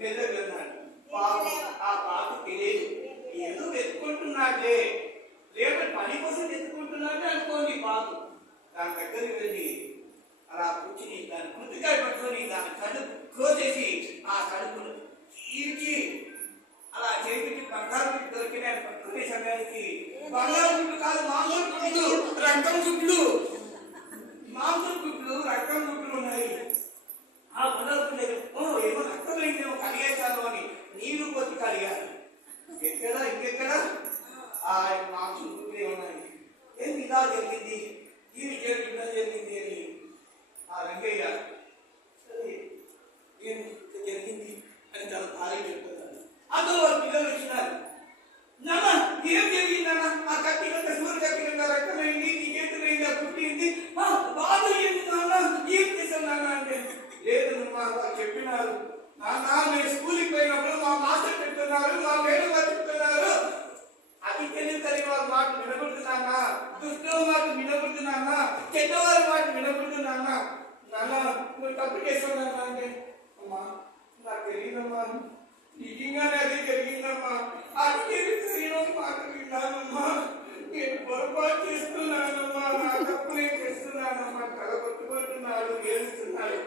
నిద్రపోతున్నాడు. ఆ పాప తెలియదు, ఏదో వెతుకుంటున్నాడే, లేదా పని కోసం వెతుకుంటున్నాడే అనుకోండి. పాప దాని దగ్గరికి వెళ్ళి అలా కూర్చుని దాని కుర్తికాయ పట్టుకొని దాని కడుపు కోసేసి ఆ కడుపును చీల్చి అలా చేతికి బంగారు దొరికిన పట్టుకునే సమయానికి బంగారు గుడ్లు కాదు, మామూలు గుడ్లు, రక్తం గుడ్లు, మామూలు గుడ్లు రక్తం గుడ్లు ఉన్నాయి. ఆ బంగారు ఏమో రక్తమైందేమో కడిగేశాను అని నీళ్లు కొద్ది కడిగారు. ఎక్కడా ఇంకెక్కడ ఆ మాంసం గుడ్లే ఉన్నాయి. ఏమి ఇలా జరిగింది, ఇది ఇలా జరిగింది అని ఆ రంగయ్య ఏం జరిగింది అని తన భార్య చెప్తున్నారు. అందులో వారు పిల్లలు వచ్చినారు. నాన్న ఏం జరిగిందన్న, ఆ కత్తి కంట సూర్య కత్తి కంట రక్తమైంది, నీకేమైంది, ఆ పుట్టింది, బాధ ఏంటి నాన్న, ఏం చేశాను నాన్న అంటే, లేదు వారు చెప్పినారు నాన్న, నేను స్కూల్కి పోయినప్పుడు మా మాస్టర్ చెప్తున్నారు, మా మేడం గారు చెప్తున్నారు, అది తెలియదు కలిగి వారి మాట వినబడుతున్నానా, దుష్టుల మాట వినబడుతున్నానా, చెడ్డవారి మాట వినబడుతున్నానా, నాన్న నువ్వు తప్పు చేస్తున్నానా అంటే, అమ్మా నాకు తెలియదమ్మా, నిజంగానే అది జరిగిందమ్మా, అది తెలియని మాట విన్నానమ్మా, నేను పొరపాటు చేస్తున్నానమ్మా, నా తప్పు నేను చేస్తున్నానమ్మా, తల కొట్టుకుంటున్నాడు, ఏడుస్తున్నాడు.